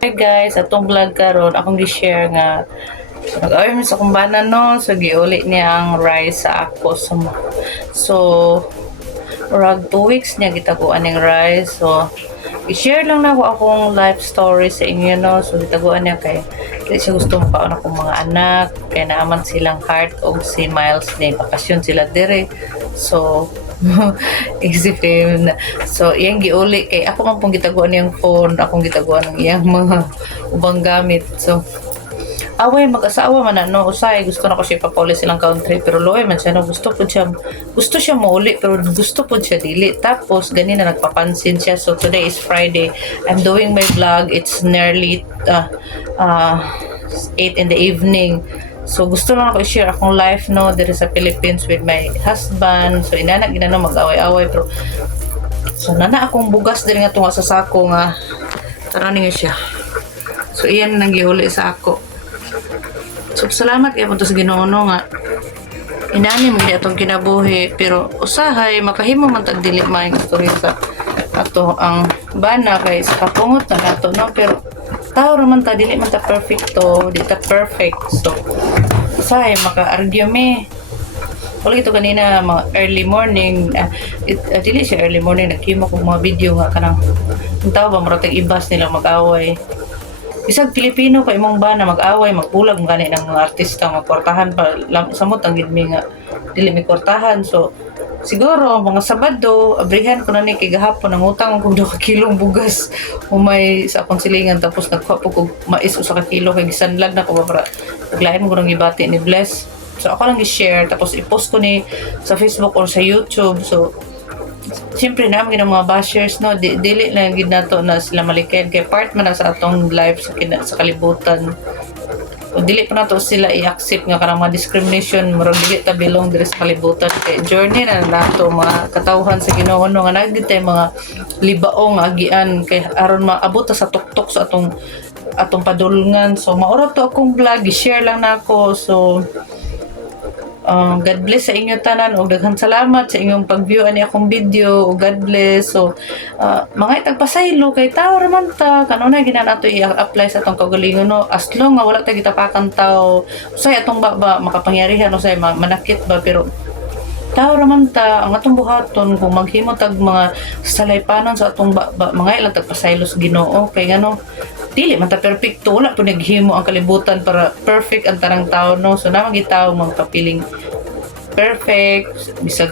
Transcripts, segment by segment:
Hi guys, atong vlog karon akong gi-share nga nag-earn sa kumbana no, so giuli niya ang rice sa ako so murag 2 weeks niya gitaguan ng rice. So i-share lang na ako akong life story sa inyo no. So gitaguan niya kay di siya gusto makaon akong mga anak kay naaman silang heart og si Miles ni bakasyon sila dire. So easy fame na. So iyang giuli kay ako man pong gitaguan yung phone, akong gitaguan ang iyang mga ubang gamit. So away mag-asawa man no, usay gusto na ko siya ipapauli silang country pero loy man siya no, gusto siya mauli pero gusto po siya dili. Tapos gani na nagpapansin siya. So today is Friday, I'm doing my vlog, it's nearly 8 in the evening. So gusto lang ako i-share akong life no dito sa Philippines with my husband. So inana ginano mag-away-away pero so nana akong bugas diri nga tunga sa sako nga tarani nga siya. So iyan nang gihuli sa ako. So salamat kay punta sa Ginoo no nga inani mo gid atong kinabuhi pero usahay makahimo man tag dili maayong istorya sa ato ang bana kay sa kapungot na nato no, pero tao raman ta dili man ta perfecto, di ta perfect. So usahay maka-argue me. Wala ito kanina mga early morning, dili siya early morning, nagkimo kong mga video nga kanang ang tao ba maratag ibas nila mag-away. Isang Pilipino kay imong ba na mag-away, magpulag gani ng mga artista nga kwartahan pa samot ang gidmi nga dili mi kwartahan. So siguro mga Sabado abrihan ko na ni kay gahapon ang utang kog 2 kilong bugas umay sa akong silingan tapos nagkuha po kog mais usa ka kilo kay gisanlag na ko para paglain mo nang ibati ni Bless. So ako lang i-share tapos i-post ko ni sa Facebook or sa YouTube. So siyempre namin ng mga bashers no, dili lang gid nato na sila malikid kay part man na sa atong life sa kalibutan. O dili pa nato sila i-accept nga kanang mga discrimination murag dili ta belong diri sa kalibutan kay journey na nato mga katawhan sa Ginoo no nga nagdi tay mga libaong agian kay aron maabot ta sa tuktok sa atong padulngan. So maura to akong vlog, i-share lang nako. So God bless sa inyo tanan o daghang salamat sa inyong pag-view ani akong video o God bless. So mga itagpasaylo kay tao raman ta kanunay ginan ato i-apply sa atong kaugalingon no, as long nga wala ta gitapakan tao usay atong ba makapangyarihan usay manakit ba pero tao raman ta ang atong buhaton kung maghimo tag mga salaypanon sa atong mga ilang tagpasaylo sa Ginoo kay ngano dili man ta perfecto, wala po naghimo ang kalibutan para perfect ang tarang tao no. So namang gitaw magpapiling perfect bisag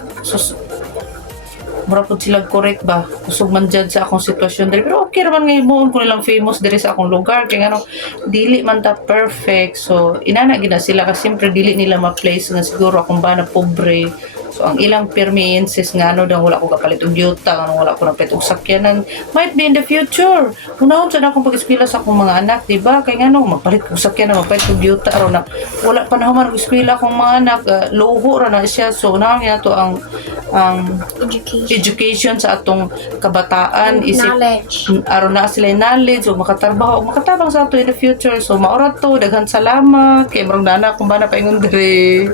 mura po sila correct ba kusog man judge sa akong sitwasyon diri pero okay raman nga himuon ko nilang famous diri sa akong lugar kay ano dili man ta perfect. So inana gina sila kasi siyempre dili nila ma-place nga siguro akong bana pobre. So ang ilang permanences nga ano daw wala ko kapalit og yuta ano wala ko na pet og sakyanan might be in the future unahon sa akong pag-eskwela sa akong mga anak di ba kay ngano magpalit og sakyanan magpalit og yuta aron na wala pa na man og eskwela akong mga anak loho ra na siya. So unahon nga to ang education sa atong kabataan isip aron na sila knowledge o makatrabaho o makatabang sa ato in the future. So maura to daghang salamat kay murag nana kung ba na paingon diri.